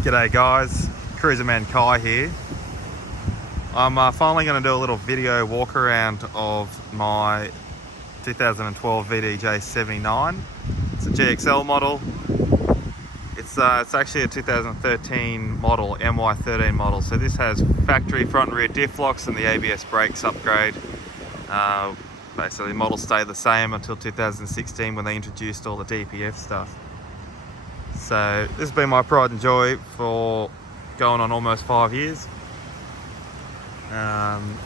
G'day guys, Cruiser Man Kai here. I'm finally going to do a little video walk around of my 2012 VDJ 79. It's a GXL model. It's actually a 2013 model, MY13 model. So this has factory front and rear diff locks and the ABS brakes upgrade. Basically the model stayed the same until 2016 when they introduced all the DPF stuff. So this has been my pride and joy for going on almost 5 years, and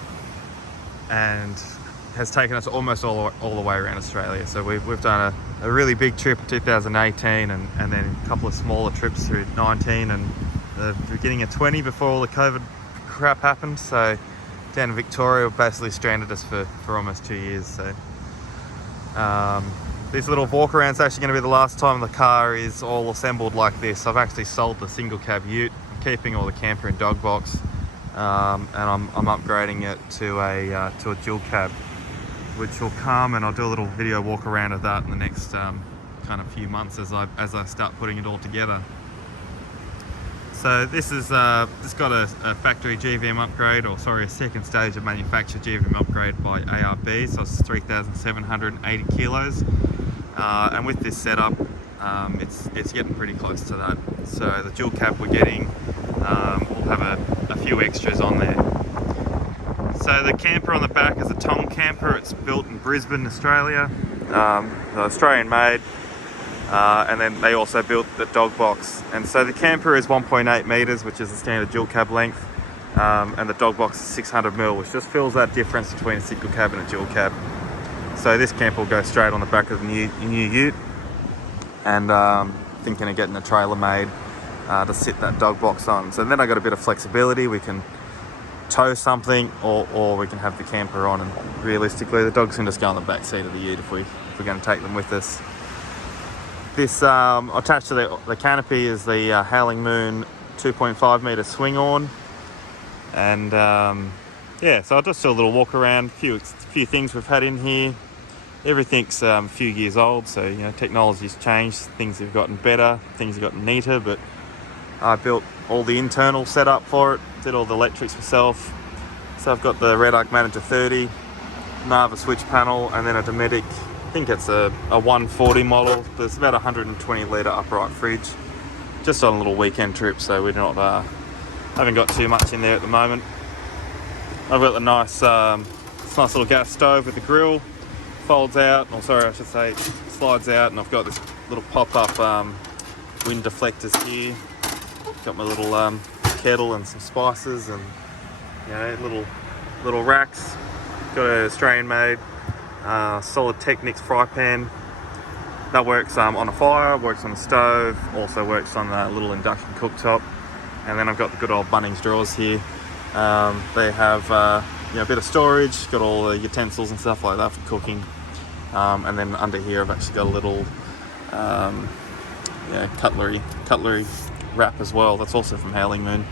has taken us almost all the way around Australia. So we've done a really big trip in 2018 and then a couple of smaller trips through 19 and the beginning of 20 before all the COVID crap happened. So down in Victoria, basically stranded us for almost 2 years. So this little walk around is actually going to be the last time the car is all assembled like this. I've actually sold the single cab ute. I'm keeping all the camper and dog box, and I'm upgrading it to a dual cab, which will come, and I'll do a little video walk around of that in the next kind of few months as I start putting it all together. So this is it's got a factory GVM upgrade, or sorry, a second stage of manufacture GVM upgrade by ARB. So it's 3,780 kilos. And with this setup, it's getting pretty close to that. So the dual cab we're getting will have a few extras on there. So the camper on the back is a Tong Camper. It's built in Brisbane, Australia, Australian made, and then they also built the dog box. And so the camper is 1.8 meters, which is the standard dual cab length, and the dog box is 600 mil, which just fills that difference between a single cab and a dual cab. So this camper will go straight on the back of the new ute, and thinking of getting a trailer made to sit that dog box on. So then I got a bit of flexibility. We can tow something, or we can have the camper on, and realistically the dogs can just go on the back seat of the ute if we're going to take them with us. This attached to the canopy is the Howling Moon 2.5 meter swing on, and yeah, so I'll just do a little walk around, few things we've had in here. Everything's a few years old, so you know, technology's changed, things have gotten better, things have gotten neater, but I built all the internal setup for it, did all the electrics myself. So I've got the Red Arc Manager 30, Nava switch panel, and then a Dometic, I think it's a 140 model. There's about 120 litre upright fridge, just on a little weekend trip, so we're not haven't got too much in there at the moment. I've got the nice little gas stove with the grill, folds out, or sorry, I should say slides out, and I've got this little pop-up wind deflectors here. Got my little kettle and some spices, and you know, little racks. Got an Australian-made solid Technics fry pan. That works on a fire, works on a stove, also works on a little induction cooktop. And then I've got the good old Bunnings drawers here. They have you know, a bit of storage, got all the utensils and stuff like that for cooking. And then under here I've actually got a little yeah, cutlery wrap as well. That's also from Howling Moon.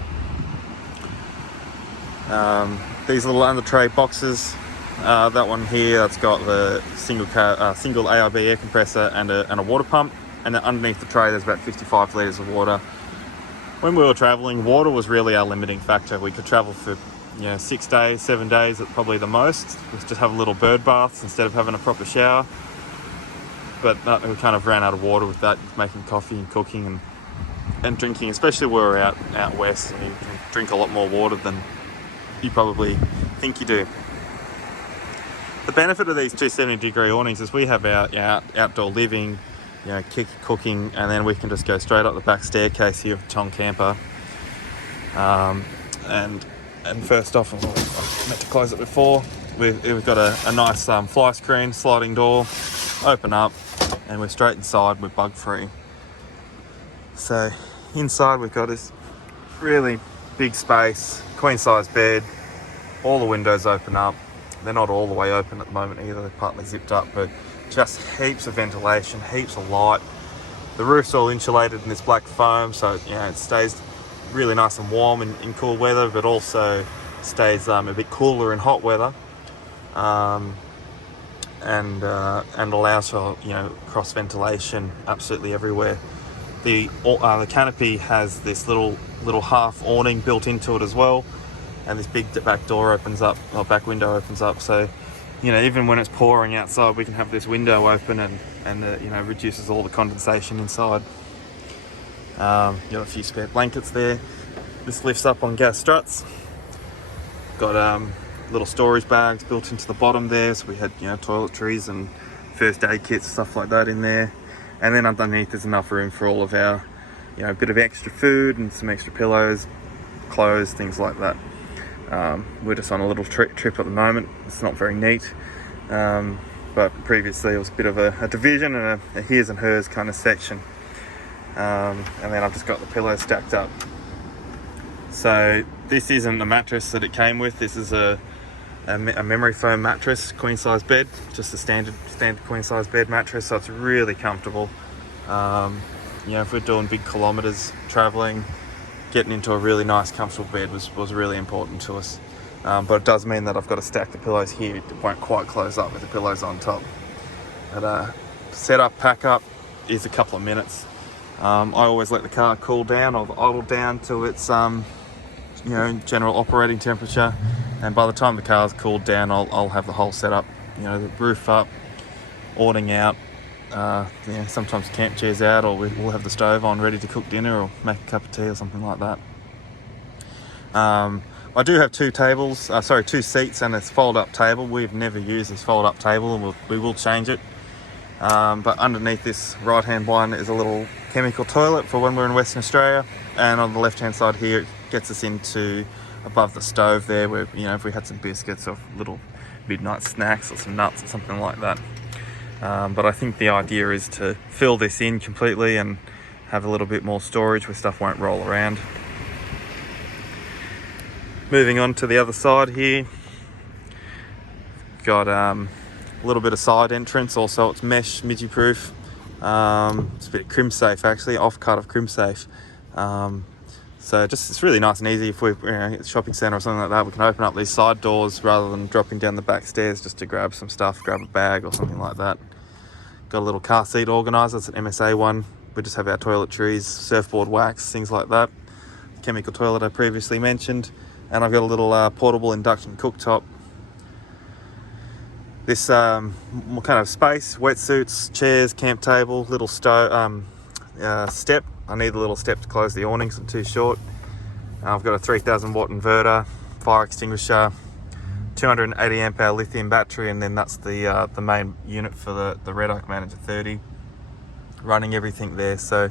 These little under tray boxes. That one here, that's got the single ARB air compressor and a water pump. And then underneath the tray there's about 55 litres of water. When we were travelling, water was really our limiting factor. We could travel for 6 days, 7 days at probably the most. We just have a little bird baths instead of having a proper shower. But we kind of ran out of water with that, making coffee and cooking and drinking, especially where we're out west. And you can drink a lot more water than you probably think you do. The benefit of these 270-degree awnings is we have our outdoor living, cooking, and then we can just go straight up the back staircase here of the Tong Camper. And first off, I meant to close it before, we've got a nice fly screen, sliding door, open up, and we're straight inside, we're bug free. So inside we've got this really big space, queen size bed, all the windows open up. They're not all the way open at the moment either, they're partly zipped up, but just heaps of ventilation, heaps of light. The roof's all insulated in this black foam, so it stays really nice and warm in cool weather, but also stays a bit cooler in hot weather, and allows for cross ventilation absolutely everywhere. The canopy has this little half awning built into it as well, and this big back door opens up, or back window opens up. So, you know, even when it's pouring outside, we can have this window open, and you know, reduces all the condensation inside. You got a few spare blankets there. This lifts up on gas struts. Got little storage bags built into the bottom there, so we had, you know, toiletries and first aid kits, stuff like that in there. And then underneath there's enough room for all of our, you know, a bit of extra food and some extra pillows, clothes, things like that. We're just on a little trip at the moment. It's not very neat, but previously it was a bit of a division and a his and hers kind of section. And then I've just got the pillows stacked up. So this isn't the mattress that it came with. This is a memory foam mattress, queen size bed, just a standard queen size bed mattress. So it's really comfortable. You know, if we're doing big kilometers traveling, getting into a really nice comfortable bed was really important to us. But it does mean that I've got to stack the pillows here. It won't quite close up with the pillows on top. But set up, pack up is a couple of minutes. I always let the car cool down or idle down to its you know, general operating temperature, and by the time the car's cooled down, I'll have the whole setup, you know, the roof up, awning out, you know, sometimes camp chairs out, or we'll have the stove on ready to cook dinner or make a cup of tea or something like that. I do have two seats and this fold-up table. We've never used this fold-up table, and we will change it. But underneath this right-hand one is a little chemical toilet for when we're in Western Australia, and on the left-hand side here it gets us into above the stove there, where, you know, if we had some biscuits or little midnight snacks or some nuts or something like that. But I think the idea is to fill this in completely and have a little bit more storage where stuff won't roll around. Moving on to the other side here, got a little bit of side entrance. Also, it's mesh, midgie proof. It's a bit of crim safe actually, off cut of crim safe. So it's really nice and easy. If we're, you know, at a shopping centre or something like that, we can open up these side doors rather than dropping down the back stairs just to grab some stuff, grab a bag or something like that. Got a little car seat organiser. It's an MSA one. We just have our toiletries, surfboard wax, things like that. Chemical toilet I previously mentioned. And I've got a little portable induction cooktop. This kind of space, wetsuits, chairs, camp table, little stove, step. I need a little step to close the awnings, I'm too short. I've got a 3000 watt inverter, fire extinguisher, 280 amp hour lithium battery, and then that's the main unit for the Red Oak Manager 30, running everything there. So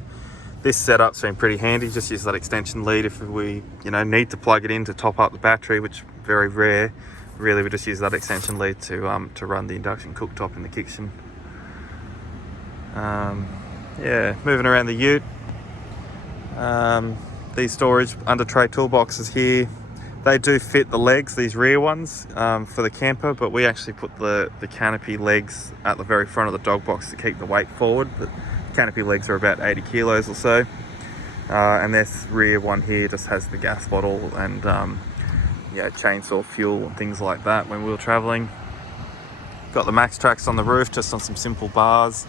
this setup's been pretty handy. Just use that extension lead if we, you know, need to plug it in to top up the battery, which is very rare. Really, we just use that extension lead to run the induction cooktop in the kitchen. Yeah, moving around the ute. These storage under tray toolboxes here, they do fit the legs, these rear ones, for the camper, but we actually put the canopy legs at the very front of the dog box to keep the weight forward. The canopy legs are about 80 kilos or so, and this rear one here just has the gas bottle and yeah, chainsaw fuel and things like that when we were traveling. Got the Max Tracks on the roof, just on some simple bars.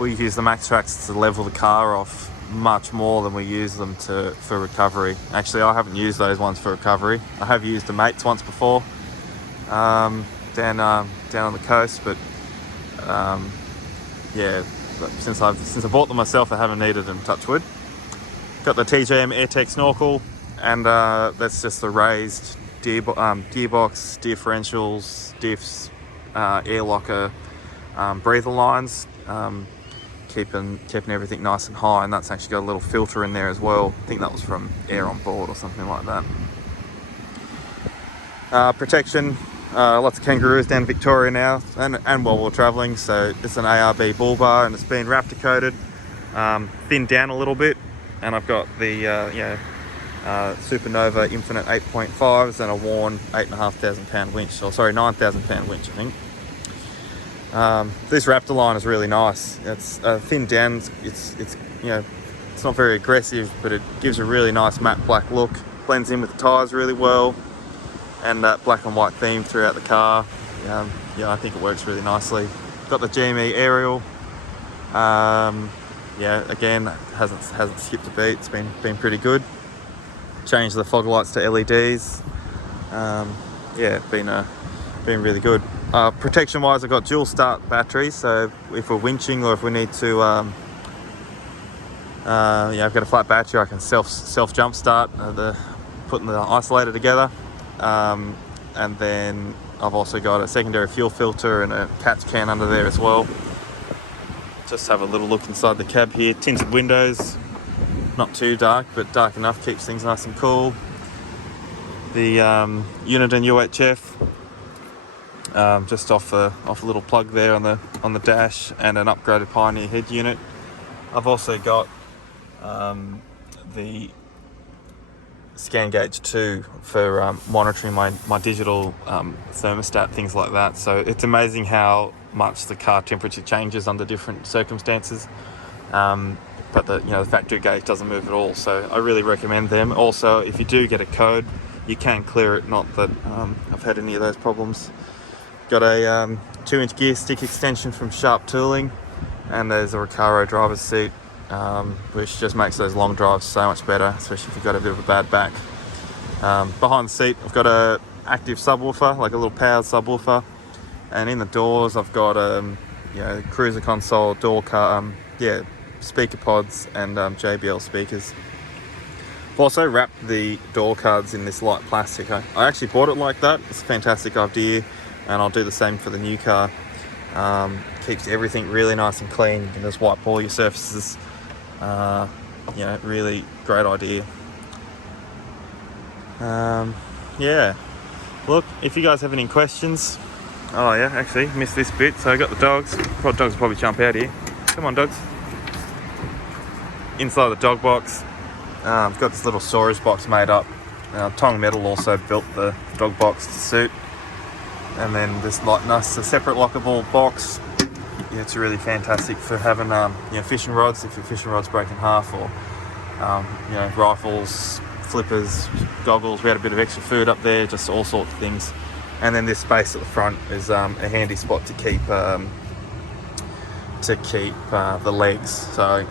We use the Max Tracks to level the car off much more than we use them for recovery. Actually, I haven't used those ones for recovery. I have used the Mates once before, down on the coast, but yeah, since I bought them myself, I haven't needed them, touch wood. Got the TJM AirTech snorkel, and that's just the raised gearbox, differentials, diffs, air locker, breather lines, keeping everything nice and high, and that's actually got a little filter in there as well. I think that was from Air on Board or something like that. Protection, lots of kangaroos down in Victoria now, and while we're travelling, so it's an ARB bull bar, and it's been Raptor coated, thinned down a little bit, and I've got the Supernova Infinite 8.5s and a worn 8,500 pound winch, or sorry, 9,000 pound winch, I think. This Raptor line is really nice. It's thinned down. It's you know, it's not very aggressive, but it gives a really nice matte black look. Blends in with the tyres really well, and that black and white theme throughout the car. Yeah, I think it works really nicely. Got the GME aerial. yeah, again, hasn't skipped a beat. It's been pretty good. Changed the fog lights to LEDs. Yeah, been really good. Protection wise, I've got dual start batteries, so if we're winching or if we need to, I've got a flat battery, I can self jump start putting the isolator together. And then I've also got a secondary fuel filter and a catch can under there as well. Just have a little look inside the cab here. Tinted windows, not too dark, but dark enough, keeps things nice and cool. The Uniden UHF, just off a little plug there on the dash, and an upgraded Pioneer head unit. I've also got the scan gauge 2 for monitoring my digital thermostat, things like that. So it's amazing how much the car temperature changes under different circumstances. But the factory gauge doesn't move at all. So I really recommend them. Also, if you do get a code, you can clear it. Not that I've had any of those problems. Got a 2-inch gear stick extension from Sharp Tooling, and there's a Recaro driver's seat, which just makes those long drives so much better, especially if you've got a bit of a bad back. Behind the seat, I've got a active subwoofer, like a little powered subwoofer, and in the doors I've got cruiser console, speaker pods, and JBL speakers. I've also wrapped the door cards in this light plastic. I actually bought it like that. It's a fantastic idea, and I'll do the same for the new car. Keeps everything really nice and clean. You can just wipe all your surfaces. Really great idea. Yeah, look, if you guys have any questions, actually missed this bit, so I got the dogs. Dogs will probably jump out here. Come on, dogs. Inside the dog box, I've got this little storage box made up. Tong Metal also built the dog box to suit, and then this a separate lockable box. Yeah, it's really fantastic for having fishing rods, if your fishing rod's break in half, or rifles, flippers, goggles. We had a bit of extra food up there, just all sorts of things. And then this space at the front is a handy spot to keep the legs. So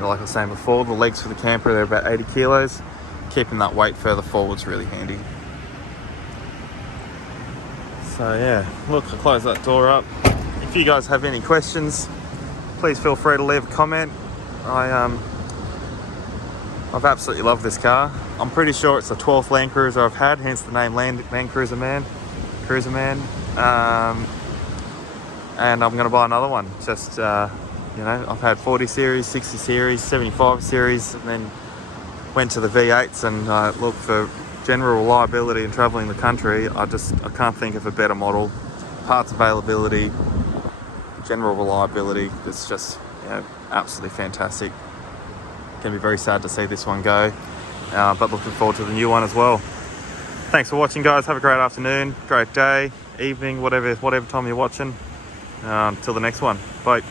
like I was saying before, the legs for the camper, they're about 80 kilos. Keeping that weight further forward is really handy. So yeah, look, I'll close that door up. If you guys have any questions, please feel free to leave a comment. I've absolutely loved this car. I'm pretty sure it's the 12th Landcruiser I've had, hence the name Landcruiser Man. And I'm going to buy another one. Just, I've had 40 series, 60 series, 75 series, and then went to the V8s, and look, for general reliability and traveling the country, I can't think of a better model. Parts availability, general reliability, it's just absolutely fantastic. Can be very sad to see this one go, but looking forward to the new one as well. Thanks for watching, guys. Have a great afternoon, great day, evening, whatever time you're watching. Until the next one, bye.